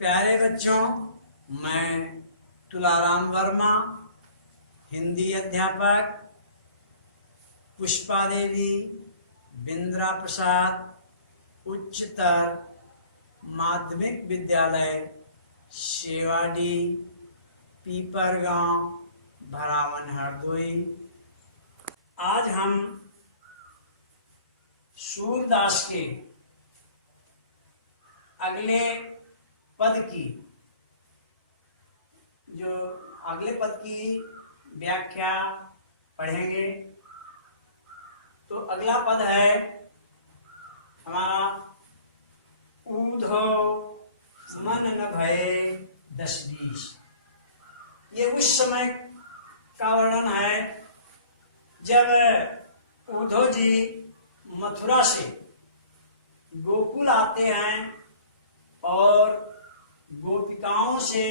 प्यारे बच्चों, मैं तुलाराम वर्मा, हिंदी अध्यापक, पुष्पा देवी, बिंद्रा प्रसाद उच्चतर माध्यमिक विद्यालय शेवाडी, पीपरगांव, भरावन, हरदोई। आज हम सूरदास के अगले पद की व्याख्या पढ़ेंगे। तो अगला पद है हमारा ऊधो मन न भये 10-20। ये उस समय का वर्णन है जब ऊधो जी मथुरा से गोकुल आते हैं और गोपिकाओं से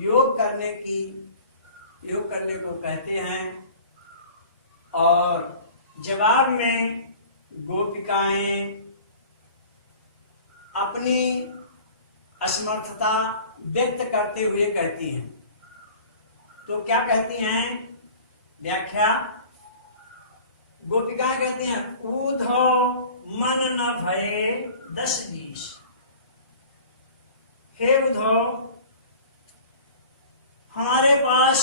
योग करने को कहते हैं, और जवाब में गोपिकाएं अपनी असमर्थता व्यक्त करते हुए कहती हैं। तो क्या कहती हैं? व्याख्या। गोपिकाएं कहती हैं, ऊधो मन न भये 10-20। हे उद्धव, हमारे पास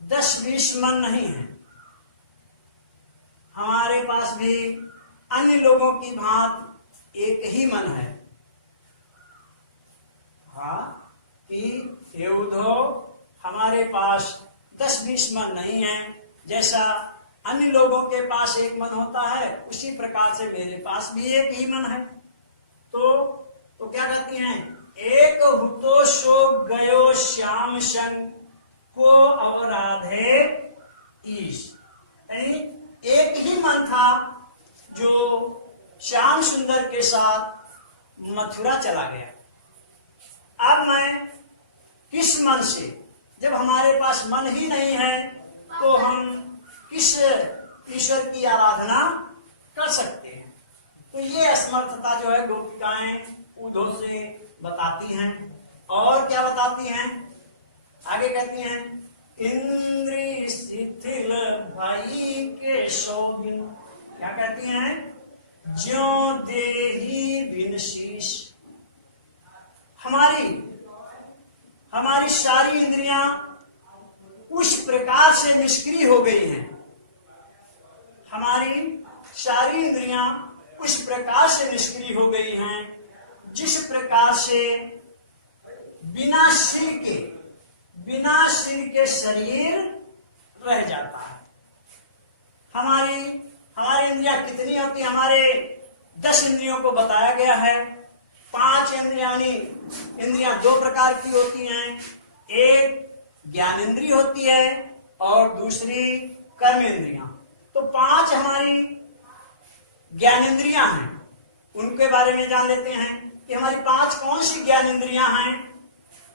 10-20 मन नहीं है। हमारे पास भी अन्य लोगों की भांति एक ही मन है। कि हे उद्धव, हमारे पास 10-20 मन नहीं है। जैसा अन्य लोगों के पास एक मन होता है, उसी प्रकार से मेरे पास भी एक ही मन है। तो क्या कहती हैं? एक हुतो सो गयो श्याम संग को अवराधे ईश। एक ही मन था जो श्याम सुंदर के साथ मथुरा चला गया। अब मैं किस मन से, जब हमारे पास मन ही नहीं है, तो हम किस ईश्वर की आराधना कर सकते हैं? तो ये असमर्थता जो है गोपिकाएं ऊधो से बताती हैं। और क्या बताती हैं? आगे कहती हैं, इंद्रिय शिथिल भाई के शोभिन। क्या कहती हैं? ज्यों देही बिन शीश। हमारी सारी इंद्रियां उस प्रकार से निष्क्रिय हो गई हैं। हमारी सारी इंद्रियां उस प्रकार से निष्क्रिय हो गई हैं जिस प्रकार से बिना सिर के शरीर रह जाता है। हमारी इंद्रियां कितनी होती है? हमारे 10 इंद्रियों को बताया गया है। 5 इंद्रियां 2 प्रकार की होती हैं। एक ज्ञान इंद्रिय होती है और दूसरी कर्म इंद्रियां। तो 5 हमारी ज्ञान इंद्रियां हैं। उनके बारे में जान लेते हैं कि हमारी 5 कौन सी ज्ञान इंद्रियां हैं।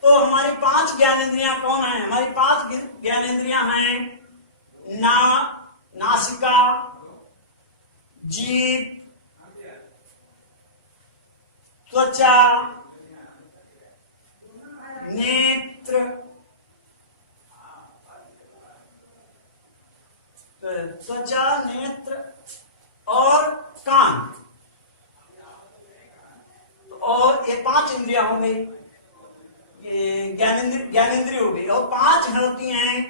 तो हमारी 5 ज्ञान इंद्रियां कौन हैं? हमारी 5 ज्ञान इंद्रियां हैं नासिका, जीभ, त्वचा, नेत्र, और कान। और ये 5 इंद्रियां हो गई, ये ज्ञानेंद्रिय हो गई। और 5 होती हैं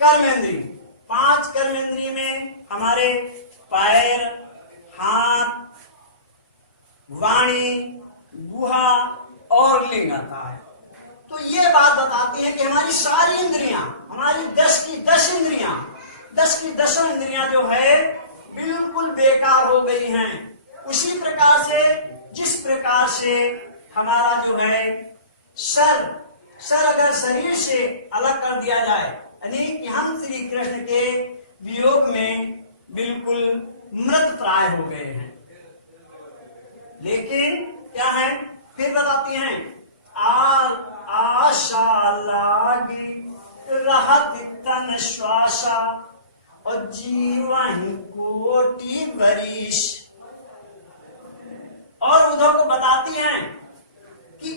कर्मेंद्रिय। 5 कर्मेंद्रिय में हमारे पैर, हाथ, वाणी, गुहा और लिंग आता है। तो ये बात बताती है कि हमारी सारी इंद्रियां, हमारी 10 की 10 इंद्रियां जो है बिल्कुल बेकार हो गई हैं। उसी प्रकार से, जिस प्रकार से हमारा जो है सर अगर शरीर से अलग कर दिया जाए, यानी कि हम श्री कृष्ण के वियोग में बिल्कुल मृत प्राय हो गए हैं। लेकिन क्या है? फिर बताती हैं, आशा लागी रहत तन श्वासा और जीवन कोटि वरीश। और उद्धव को बताती हैं कि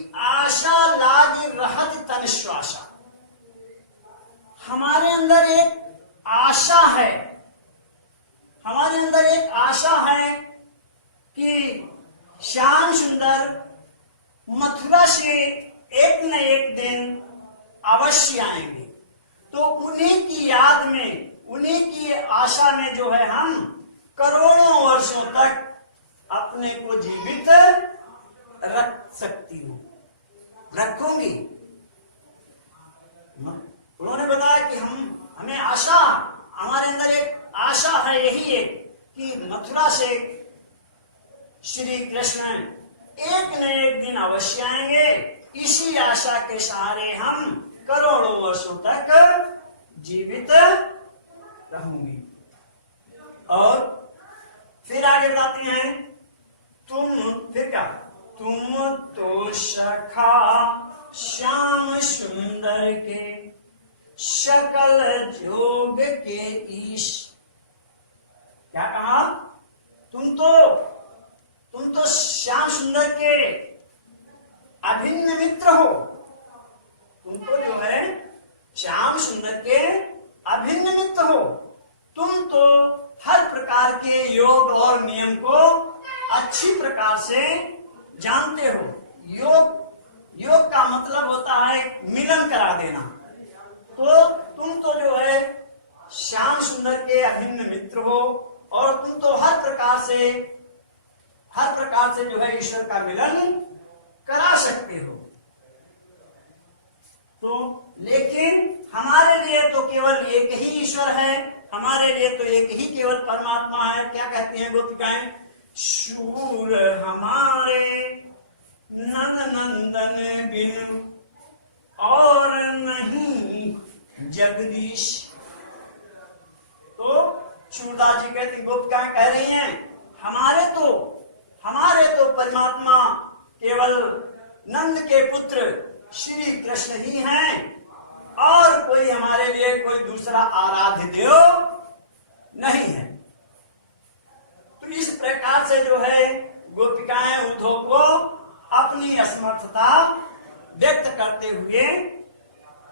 मथुरा से एक न एक दिन अवश्य आएंगे। तो उन्हीं की याद में, उन्हीं की आशा में जो है हम करोड़ों वर्षों तक अपने को जीवित रख सकती हूँ, रखूंगी। उन्होंने बताया कि हमें आशा, हमारे अंदर एक आशा है, यही एक कि मथुरा से श्री कृष्ण एक न एक दिन अवश्य आएंगे। इसी आशा के सहारे हम करोड़ों वर्षों तक जीवित रहूंगी। और फिर आगे बताती हैं, फिर क्या, तुम तो सखा श्याम सुंदर के सकल जोग के ईश। क्या कहा, तुम तो श्याम सुंदर के अभिन्न मित्र हो। तुम तो जो है श्याम सुंदर के अभिन्न मित्र हो। तुम तो हर प्रकार के योग और नियम को अच्छी प्रकार से जानते हो। योग का मतलब होता है मिलन करा देना। तो तुम तो जो है श्याम सुंदर के अभिन्न मित्र हो और तुम तो हर प्रकार से जो है ईश्वर का मिलन करा सकते हो। तो लेकिन हमारे लिए तो केवल एक ही ईश्वर है, हमारे लिए तो एक ही केवल परमात्मा है। क्या कहती हैं गोपिकाएं, शूर हमारे नंदन बिनु और नहीं जगदीश। तो सूरदास जी कहती, गोपिकाएं कह रही हैं, हमारे तो परमात्मा केवल नंद के पुत्र श्री कृष्ण ही हैं और कोई हमारे लिए कोई दूसरा आराध्य देव नहीं है। तो इस प्रकार से जो है गोपिकाएं उद्धव को अपनी असमर्थता व्यक्त करते हुए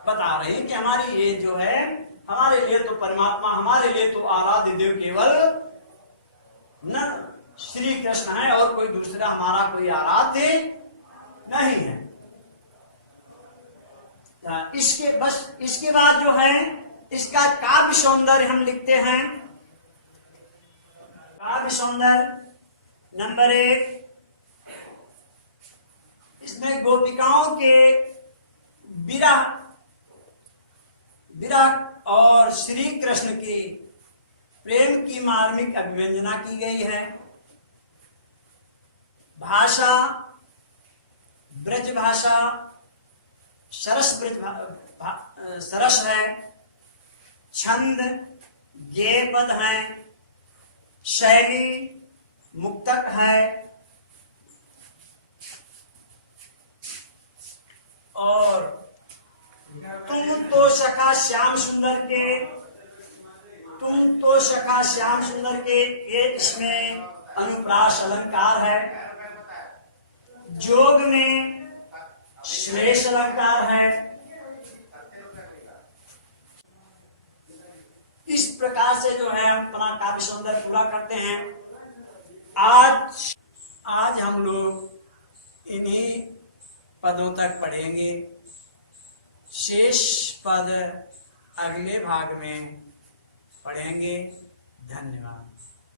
बता रही कि हमारी ये जो है, हमारे लिए तो परमात्मा, हमारे लिए तो आराध्य देव केवल न श्री कृष्ण है और कोई दूसरा हमारा कोई आराध्य नहीं है। इसके बाद जो है इसका काव्य सौंदर्य हम लिखते हैं। काव्य सौंदर्य नंबर 1, इसमें गोपिकाओं के विरह और श्री कृष्ण की प्रेम की मार्मिक अभिव्यंजना की गई है। भाषा ब्रज भाषा सरस है, छंद गेय पद है, शैली मुक्तक है और तुम तो सखा श्याम सुंदर के एक इसमें अनुप्रास अलंकार है, जोग में श्लेष अलंकार है। इस प्रकार से जो है हम अपना काव्य सौंदर्य पूरा करते हैं। आज हम लोग इन्हीं पदों तक पढ़ेंगे। शेष पद अगले भाग में पढ़ेंगे। धन्यवाद।